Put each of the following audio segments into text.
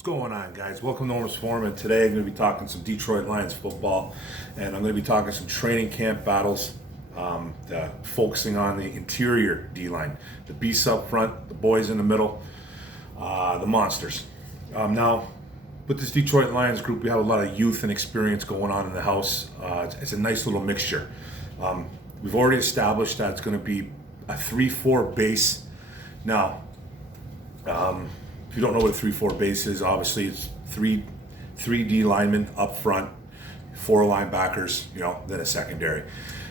What's going on, guys? Welcome to Norris Forum, and today I'm going to be talking some Detroit Lions football, and I'm going to be talking some training camp battles, focusing on the interior D-line, the beasts up front, the boys in the middle, the monsters. Now, with this Detroit Lions group, we have a lot of youth and experience going on in the house. It's a nice little mixture. We've already established that it's going to be a 3-4 base. Now, if you don't know what a 3-4 base is, obviously it's three D linemen up front, 4 linebackers, then a secondary.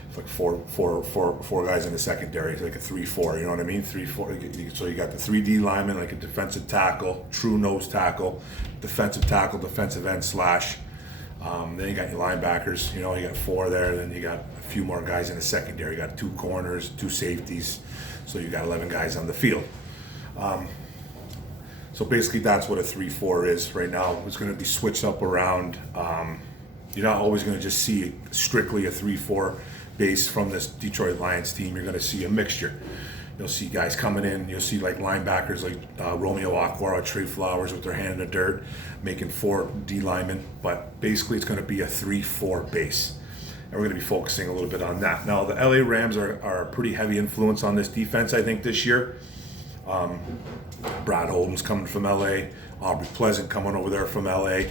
It's like four guys in the secondary, like a 3-4. You know what I mean? 3-4. So you got the 3 D linemen, like a defensive tackle, true nose tackle, defensive end slash. Then you got your linebackers. You got 4 there. Then you got a few more guys in the secondary. You got 2 corners, 2 safeties. So you got 11 guys on the field. So basically that's what a 3-4 is right now. It's going to be switched up around. You're not always going to just see strictly a 3-4 base from this Detroit Lions team. You're going to see a mixture. You'll see guys coming in. You'll see like linebackers like Romeo Aquara, Trey Flowers with their hand in the dirt, making 4 D linemen. But basically it's going to be a 3-4 base. And we're going to be focusing a little bit on that. Now the LA Rams are a pretty heavy influence on this defense, I think, this year. Brad Holden's coming from LA. Aubrey Pleasant coming over there from LA.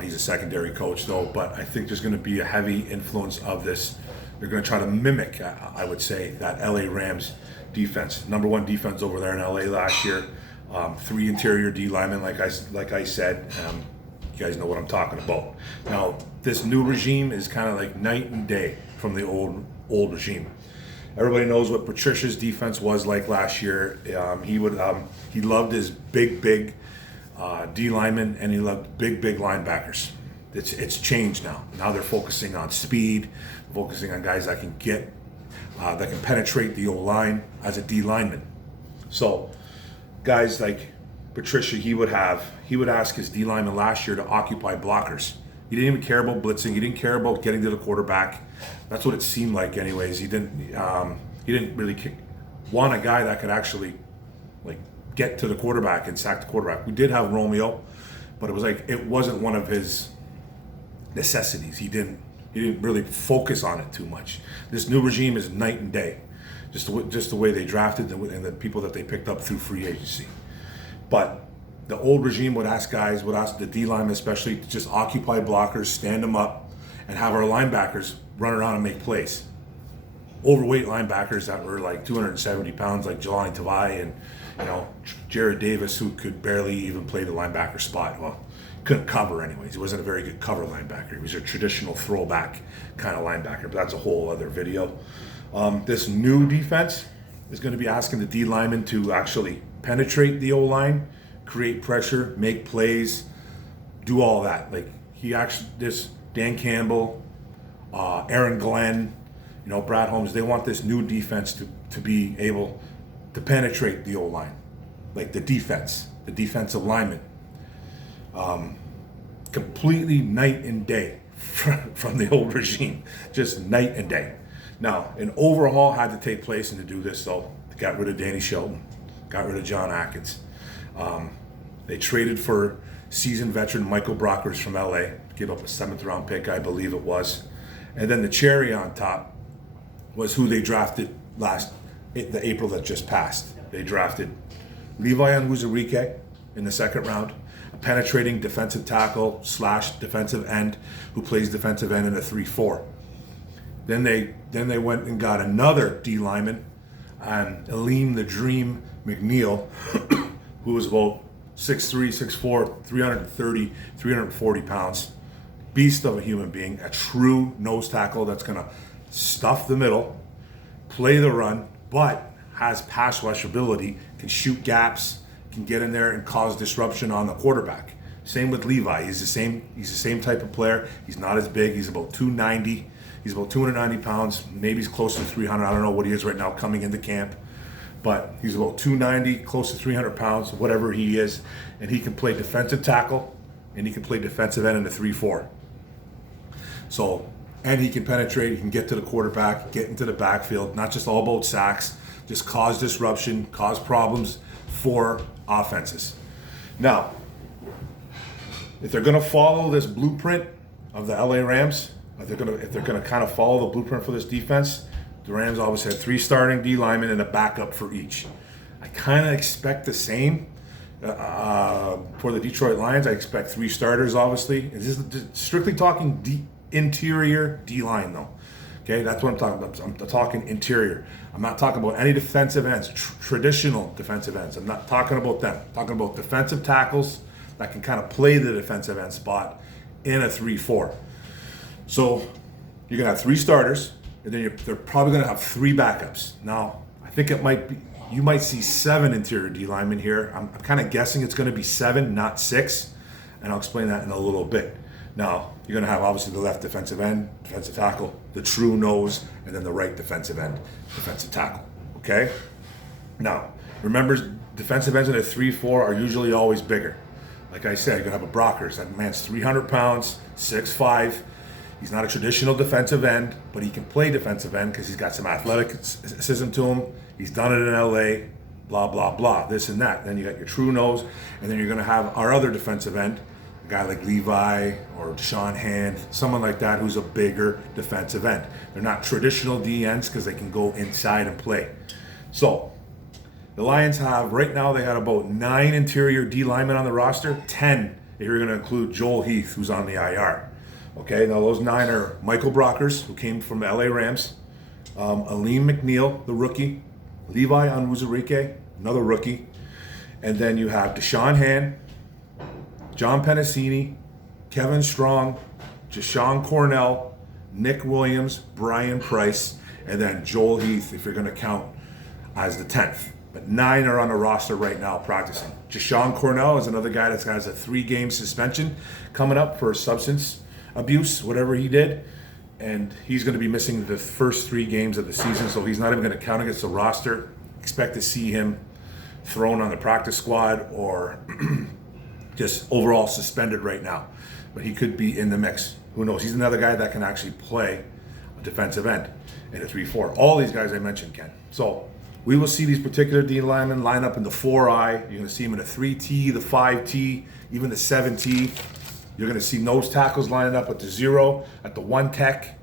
He's a secondary coach though, but I think there's going to be a heavy influence of this. They're going to try to mimic, I would say, that LA Rams defense. Number 1 defense over there in LA last year. 3 interior D linemen, like I said. You guys know what I'm talking about. Now, this new regime is kind of like night and day from the old regime. Everybody knows what Patricia's defense was like last year. He loved his big D linemen, and he loved big linebackers. It's changed now. Now they're focusing on speed, focusing on guys that can that can penetrate the O-line as a D lineman. So guys like Patricia, he would ask his D lineman last year to occupy blockers. He didn't even care about blitzing. He didn't care about getting to the quarterback. That's what it seemed like, anyways. He didn't really want a guy that could actually get to the quarterback and sack the quarterback. We did have Romeo, but it wasn't one of his necessities. He didn't really focus on it too much. This new regime is night and day, just the way they drafted and the people that they picked up through free agency. But the old regime would ask the D linemen especially, to just occupy blockers, stand them up, and have our linebackers run around and make plays. Overweight linebackers that were like 270 pounds, like Jelani Tavai and Jared Davis, who could barely even play the linebacker spot. Well, couldn't cover anyways. He wasn't a very good cover linebacker. He was a traditional throwback kind of linebacker, but that's a whole other video. This new defense is going to be asking the D linemen to actually penetrate the O-line, create pressure, make plays, do all that. This Dan Campbell, Aaron Glenn, Brad Holmes, they want this new defense to be able to penetrate the O-line, like the defensive linemen. Completely night and day from the old regime, just night and day. Now, an overhaul had to take place, and to do this, though, they got rid of Danny Shelton, got rid of John Atkins. They traded for seasoned veteran Michael Brockers from LA, gave up a 7th round pick, I believe it was. And then the cherry on top was who they drafted the April that just passed. They drafted Levi Onwuzurike in the 2nd round, a penetrating defensive tackle / defensive end who plays defensive end in a 3-4. Then they went and got another D lineman, Aleem the Dream McNeil, who was about 6'3", 6'4", 330, 340 pounds. Beast of a human being, a true nose tackle that's going to stuff the middle, play the run, but has pass rush ability, can shoot gaps, can get in there and cause disruption on the quarterback. Same with Levi. He's the same type of player. He's not as big. He's about 290. He's about 290 pounds. Maybe he's close to 300. I don't know what he is right now coming into camp. But he's about 290, close to 300 pounds, whatever he is. And he can play defensive tackle, and he can play defensive end in a 3-4. So, and he can penetrate, he can get to the quarterback, get into the backfield, not just all about sacks, just cause disruption, cause problems for offenses. Now, if they're going to follow this blueprint of the LA Rams, if they're going to kind of follow the blueprint for this defense, the Rams always had 3 starting D linemen and a backup for each. I kind of expect the same for the Detroit Lions. I expect 3 starters, obviously. This is strictly talking interior D line, though. Okay, that's what I'm talking about. I'm talking interior. I'm not talking about any defensive ends, traditional defensive ends. I'm not talking about them. I'm talking about defensive tackles that can kind of play the defensive end spot in a 3-4. So you're going to have 3 starters, and then they're probably going to have 3 backups. Now, I think you might see 7 interior D linemen here. I'm kind of guessing it's going to be 7, not 6, and I'll explain that in a little bit. Now, you're going to have obviously the left defensive end, defensive tackle, the true nose, and then the right defensive end, defensive tackle. Okay? Now, remember, defensive ends in a 3-4 are usually always bigger. Like I said, you're going to have a Brockers. That man's 300 pounds, 6'5". He's not a traditional defensive end, but he can play defensive end because he's got some athleticism to him. He's done it in LA, blah, blah, blah, this and that. Then you got your true nose, and then you're going to have our other defensive end, a guy like Levi or Deshaun Hand, someone like that who's a bigger defensive end. They're not traditional D ends because they can go inside and play. So the Lions have, right now, they got about 9 interior D linemen on the roster, 10 if you're going to include Joel Heath, who's on the IR. Okay, now those 9 are Michael Brockers, who came from the LA Rams, Aleem McNeil, the rookie, Levi Onwuzurike, another rookie, and then you have Deshaun Hand, John Pennicini, Kevin Strong, Jashawn Cornell, Nick Williams, Brian Price, and then Joel Heath, if you're going to count as the 10th. But 9 are on the roster right now practicing. Jashawn Cornell is another guy that's got a 3-game suspension coming up for substance abuse, whatever he did. And he's going to be missing the first 3 games of the season, so he's not even going to count against the roster. Expect to see him thrown on the practice squad or just overall suspended right now. But he could be in the mix. Who knows? He's another guy that can actually play a defensive end in a 3-4. All these guys I mentioned can. So we will see these particular D linemen line up in the 4-eye. You're going to see them in the 3T, the 5T, even the 7T. You're going to see nose tackles lining up at the 0, at the 1 tech.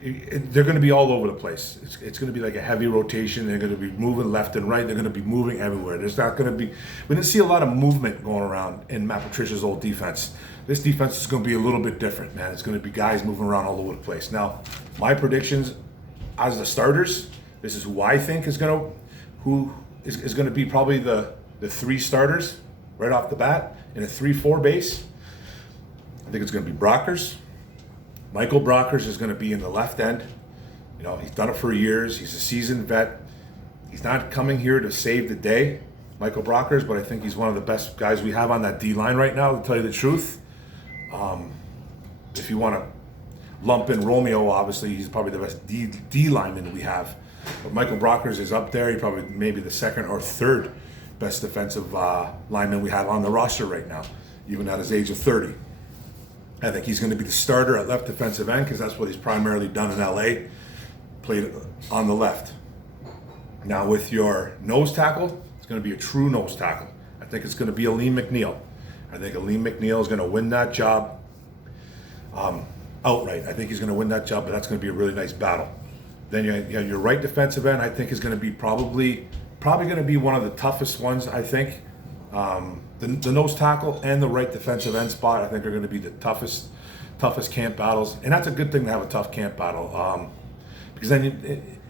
They're going to be all over the place. It's going to be like a heavy rotation. They're going to be moving left and right. They're going to be moving everywhere. There's not going to be. We didn't see a lot of movement going around in Matt Patricia's old defense. This defense is going to be a little bit different, man. It's going to be guys moving around all over the place. Now, my predictions as the starters, this is who I think is going to be probably the 3 starters right off the bat in a 3-4 base. I think it's going to be Brockers. Michael Brockers is going to be in the left end. You know, he's done it for years. He's a seasoned vet. He's not coming here to save the day, Michael Brockers, but I think he's one of the best guys we have on that D line right now, to tell you the truth. If you want to lump in Romeo, obviously, he's probably the best D lineman we have. But Michael Brockers is up there. He's probably maybe the 2nd or 3rd best defensive lineman we have on the roster right now, even at his age of 30. I think he's going to be the starter at left defensive end because that's what he's primarily done in LA, played on the left. Now with your nose tackle, it's going to be a true nose tackle. I think it's going to be Aleem McNeil. I think Aleem McNeil is going to win that job outright. I think he's going to win that job, but that's going to be a really nice battle. Then you have your right defensive end. I think is going to be probably going to be one of the toughest ones, I think. The nose tackle and the right defensive end spot, I think, are going to be the toughest camp battles. And that's a good thing to have a tough camp battle because then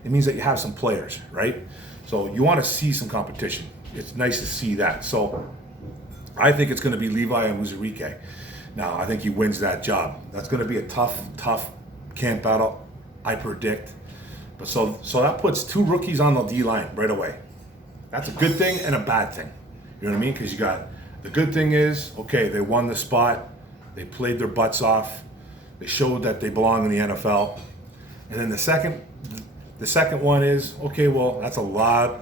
it means that you have some players, right? So you want to see some competition. It's nice to see that. So I think it's going to be Levi Onwuzurike. Now, I think he wins that job. That's going to be a tough camp battle, I predict. But so that puts 2 rookies on the D-line right away. That's a good thing and a bad thing. You know what I mean? Because you got, the good thing is, okay, they won the spot. They played their butts off. They showed that they belong in the NFL. And then the second one is, okay, well, that's a lot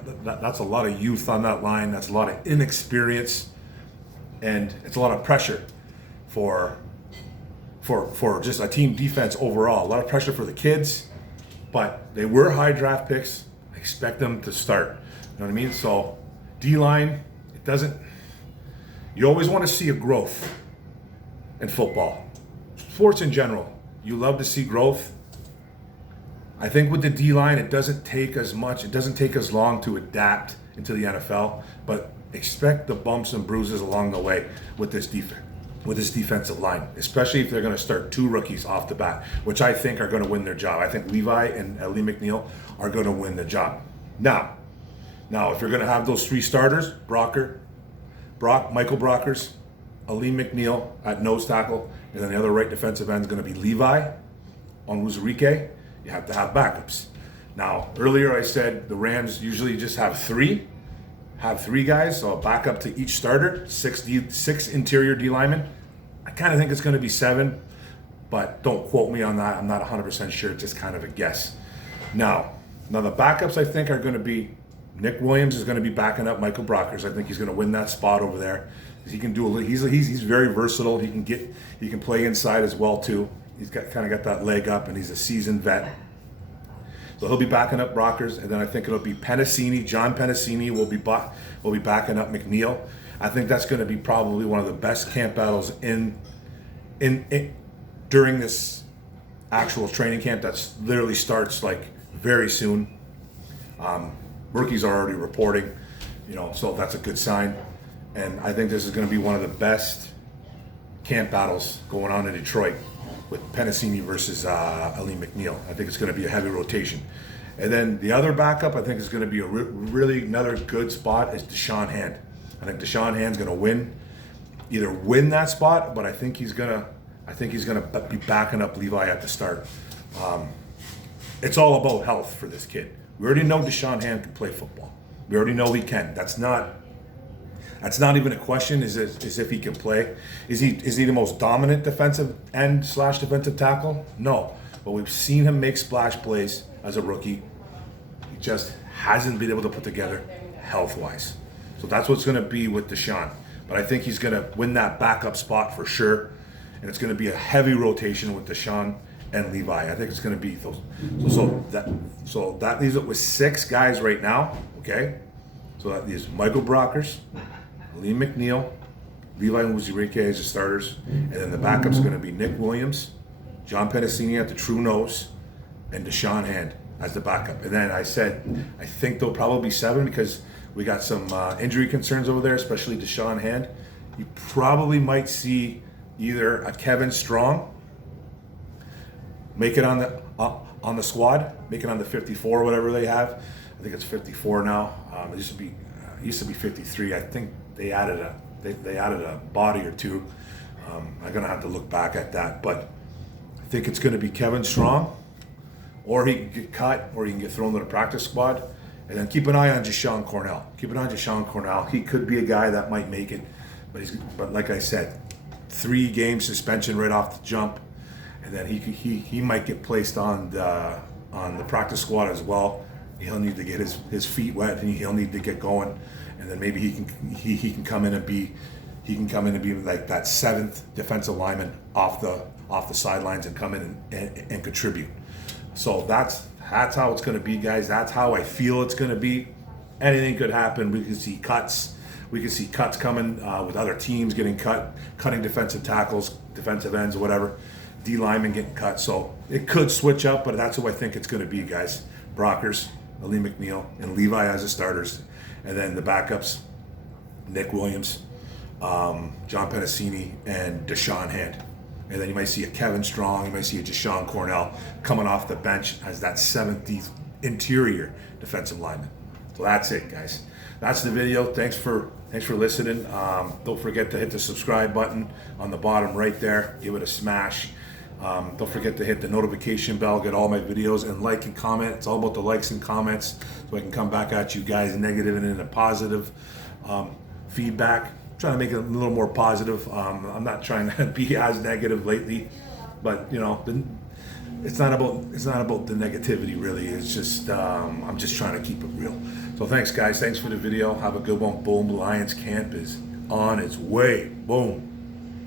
of youth on that line. That's a lot of inexperience. And it's a lot of pressure for just a team defense overall. A lot of pressure for the kids. But they were high draft picks. I expect them to start. You know what I mean? So D-line, you always want to see a growth and football. Sports in general, you love to see growth. I think with the D-line, it doesn't take as long to adapt into the NFL, but expect the bumps and bruises along the way with this defensive line, especially if they're going to start 2 rookies off the bat, which I think are going to win their job. I think Levi and Lee McNeil are going to win the job. Now, if you're going to have those 3 starters, Michael Brockers, Aleem McNeil at nose tackle, and then the other right defensive end is going to be Levi Onwuzurike. You have to have backups. Now, earlier I said the Rams usually just have 3 guys, so a backup to each starter, 6 interior D linemen. I kind of think it's going to be 7, but don't quote me on that. I'm not 100% sure. It's just kind of a guess. Now the backups I think are going to be Nick Williams is going to be backing up Michael Brockers. I think he's going to win that spot over there. He can do he's very versatile. He can play inside as well too. He's kind of got that leg up, and he's a seasoned vet. So he'll be backing up Brockers, and then I think it'll be John Pennicini will be backing up McNeil. I think that's going to be probably one of the best camp battles in during this actual training camp that's literally starts like very soon. Rookies are already reporting, so that's a good sign. And I think this is going to be one of the best camp battles going on in Detroit with Pennicini versus Aleem McNeil. I think it's going to be a heavy rotation. And then the other backup I think is going to be a really another good spot is Deshaun Hand. I think Deshaun Hand's going to win that spot, but I think he's going to be backing up Levi at the start. It's all about health for this kid. We already know Deshaun Hand can play football. We already know he can. That's not even a question. Is if he can play. Is he the most dominant defensive end / defensive tackle? No. But we've seen him make splash plays as a rookie. He just hasn't been able to put together health-wise. So that's what's going to be with Deshaun. But I think he's going to win that backup spot for sure. And it's going to be a heavy rotation with Deshaun and Levi. I think it's going to be those. So that leaves it with 6 guys right now. Okay. So that leaves Michael Brockers, Aleem McNeil, Levi Onwuzurike as the starters, and then the backups are going to be Nick Williams, John Pennicini at the true nose, and Deshaun Hand as the backup. And then I said I think there'll probably be 7 because we got some injury concerns over there, especially Deshaun Hand. You probably might see either a Kevin Strong make it on the squad, make it on the 54 or whatever they have. I think it's 54 now. It used to be 53. I think they added a body or 2. I'm gonna have to look back at that, but I think it's gonna be Kevin Strong, or he can get cut, or he can get thrown to the practice squad. And then keep an eye on Jashawn Cornell. He could be a guy that might make it, but like I said, 3 game suspension right off the jump, and then he might get placed on the practice squad as well. He'll need to get his feet wet, and he'll need to get going, and then maybe he can come in and be like that 7th defensive lineman off the sidelines and come in and contribute. So that's how it's going to be, guys. That's how I feel it's going to be. Anything could happen. We can see cuts. We can see cuts coming with other teams getting cutting defensive tackles, defensive ends, whatever. D linemen getting cut. So it could switch up, but that's who I think it's going to be, guys. Brockers, Aleem McNeil, and Levi as the starters. And then the backups, Nick Williams, John Pennicini, and Deshaun Hand. And then you might see a Kevin Strong, you might see a Jashawn Cornell coming off the bench as that 7th interior defensive lineman. So that's it, guys. That's the video. Thanks for listening. Don't forget to hit the subscribe button on the bottom right there. Give it a smash. Don't forget to hit the notification bell, get all my videos, and like and comment. It's all about the likes and comments, so I can come back at you guys negative and in a positive feedback. Trying to make it a little more positive. I'm not trying to be as negative lately, but it's not about the negativity really. It's just I'm just trying to keep it real. So thanks, guys. Thanks for the video. Have a good one. Boom. Lions camp is on its way. Boom.